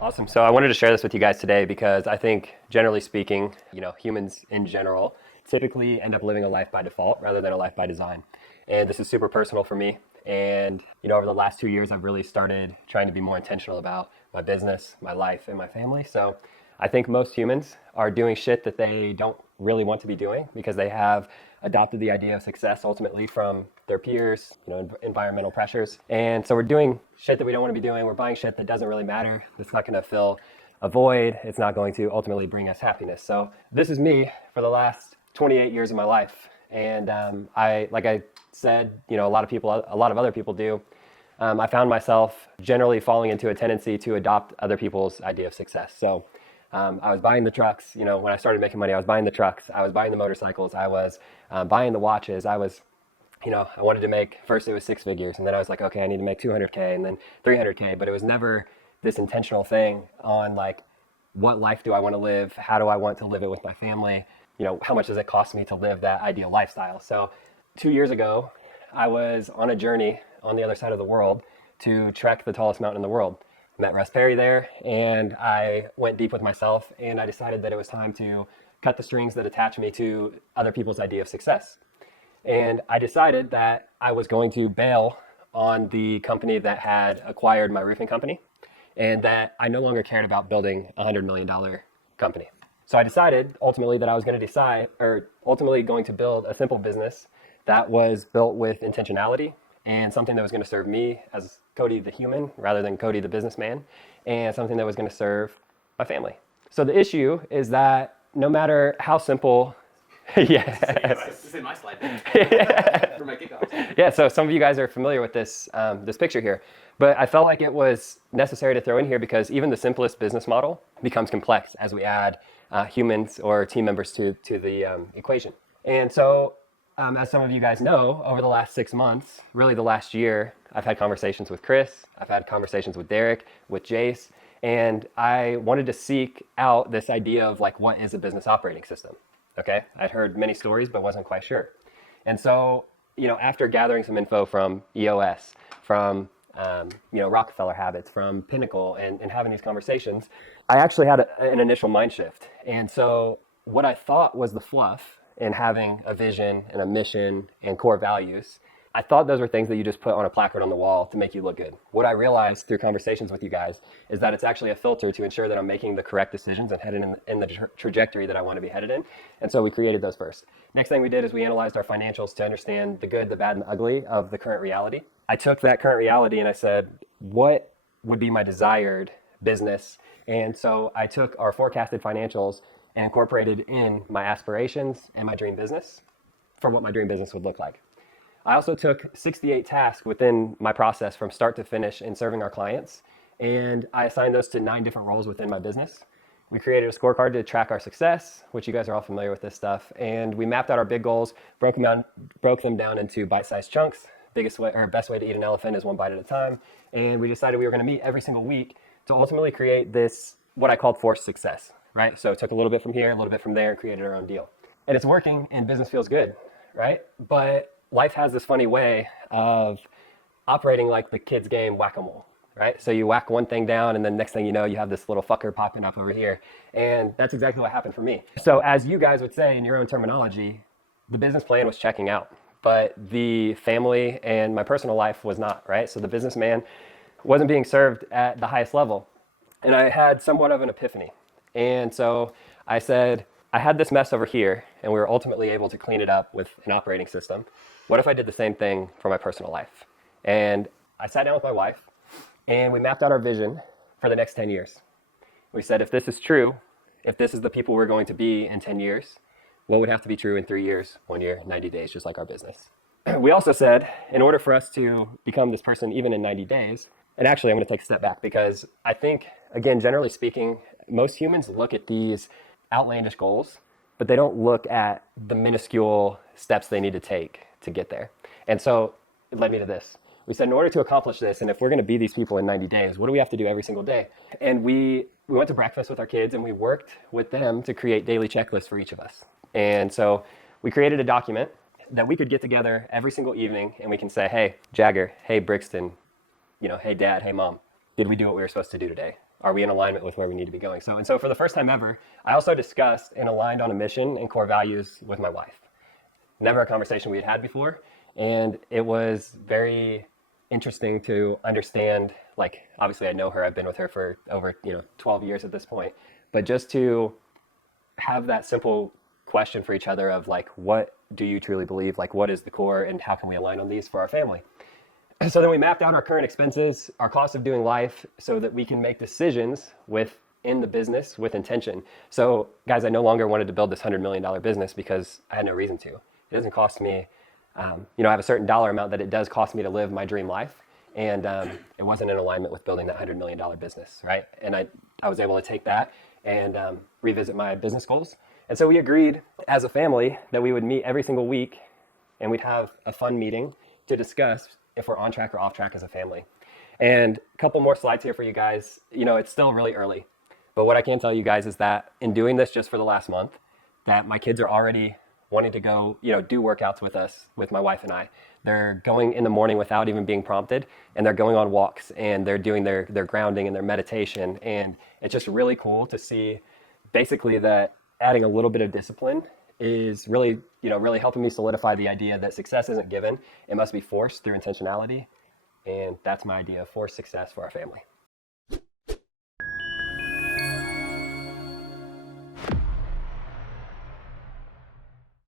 Awesome. So I wanted to share this with you guys today because I think, generally speaking, humans in general typically end up living a life by default rather than a life by design. And this is super personal for me. And, over the last 2 years, I've really started trying to be more intentional about my business, my life, and my family. So I think most humans are doing shit that they don't really want to be doing because they have adopted the idea of success ultimately from their peers, environmental pressures. And so we're doing shit that we don't want to be doing. We're buying shit that doesn't really matter. It's not going to fill a void. It's not going to ultimately bring us happiness. So this is me for the last 28 years of my life. And like I said, a lot of other people do. I found myself generally falling into a tendency to adopt other people's idea of success. So I was buying the trucks, when I started making money, I was buying the trucks, I was buying the motorcycles, I was buying the watches, I wanted to make, first it was 6 figures, and then I was like, okay, I need to make 200K and then 300K, but it was never this intentional thing on like, what life do I want to live? How do I want to live it with my family? How much does it cost me to live that ideal lifestyle? So 2 years ago, I was on a journey on the other side of the world to trek the tallest mountain in the world. Met Russ Perry there, and I went deep with myself, and I decided that it was time to cut the strings that attach me to other people's idea of success. And I decided that I was going to bail on the company that had acquired my roofing company, and that I no longer cared about building a $100 million company. So I decided ultimately that I was going to build a simple business that was built with intentionality and something that was going to serve me as Cody the human rather than Cody the businessman, and something that was going to serve my family. So the issue is that no matter how simple, This is in my slide deck for my kickoff. Yeah, so some of you guys are familiar with this picture here, but I felt like it was necessary to throw in here because even the simplest business model becomes complex as we add humans or team members to the equation. And so as some of you guys know, over the last 6 months, really the last year, I've had conversations with Chris, I've had conversations with Derek, with Jace, and I wanted to seek out this idea of like, what is a business operating system? Okay, I'd heard many stories, but wasn't quite sure. And so, after gathering some info from EOS, from, Rockefeller Habits, from Pinnacle, and having these conversations, I actually had an initial mind shift. And so what I thought was the fluff in having a vision and a mission and core values, I thought those were things that you just put on a placard on the wall to make you look good. What I realized through conversations with you guys is that it's actually a filter to ensure that I'm making the correct decisions and heading in the trajectory that I want to be headed in. And so we created those first. Next thing we did is we analyzed our financials to understand the good, the bad, and the ugly of the current reality. I took that current reality and I said, what would be my desired business? And so I took our forecasted financials and incorporated in my aspirations and my dream business for what my dream business would look like. I also took 68 tasks within my process from start to finish in serving our clients, and I assigned those to 9 different roles within my business. We created a scorecard to track our success, which you guys are all familiar with this stuff, and we mapped out our big goals, broke them down into bite-sized chunks. Best way to eat an elephant is one bite at a time, and we decided we were going to meet every single week to ultimately create this, what I called forced success. Right? So it took a little bit from here, a little bit from there, and created our own deal. And it's working, and business feels good, right? But life has this funny way of operating like the kids' game whack-a-mole, right? So you whack one thing down, and then next thing you know, you have this little fucker popping up over here. And that's exactly what happened for me. So as you guys would say in your own terminology, the business plan was checking out, but the family and my personal life was not, right? So the businessman wasn't being served at the highest level. And I had somewhat of an epiphany. And so I said, I had this mess over here, and we were ultimately able to clean it up with an operating system. What if I did the same thing for my personal life? And I sat down with my wife, and we mapped out our vision for the next 10 years. We said, if this is true, if this is the people we're going to be in 10 years, what would have to be true in 3 years, 1 year, 90 days, just like our business? We also said, in order for us to become this person even in 90 days, and actually I'm going to take a step back because I think, again, generally speaking, most humans look at these outlandish goals, but they don't look at the minuscule steps they need to take to get there. And so it led me to this. We said, in order to accomplish this, and if we're going to be these people in 90 days, what do we have to do every single day? And we went to breakfast with our kids, and we worked with them to create daily checklists for each of us. And so we created a document that we could get together every single evening, and we can say, hey, Jagger, hey, Brixton, hey, Dad, hey, Mom, did we do what we were supposed to do today? are we in alignment with where we need to be going? So for the first time ever, I also discussed and aligned on a mission and core values with my wife. Never a conversation we had had before. And it was very interesting to understand, like, obviously I know her, I've been with her for over, 12 years at this point, but just to have that simple question for each other of like, what do you truly believe? Like, what is the core and how can we align on these for our family? So then we mapped out our current expenses, our cost of doing life, so that we can make decisions within the business with intention. So guys, I no longer wanted to build this $100 million business because I had no reason to. It doesn't cost me, I have a certain dollar amount that it does cost me to live my dream life. And it wasn't in alignment with building that $100 million business, right? And I was able to take that and revisit my business goals. And so we agreed as a family that we would meet every single week and we'd have a fun meeting to discuss if we're on track or off track as a family. And a couple more slides here for you guys. It's still really early, but what I can tell you guys is that in doing this just for the last month, that my kids are already wanting to go, do workouts with us, with my wife and I. They're going in the morning without even being prompted, and they're going on walks, and they're doing their grounding and their meditation. And it's just really cool to see basically that adding a little bit of discipline is really, really helping me solidify the idea that success isn't given. It must be forced through intentionality. And that's my idea of forced success for our family.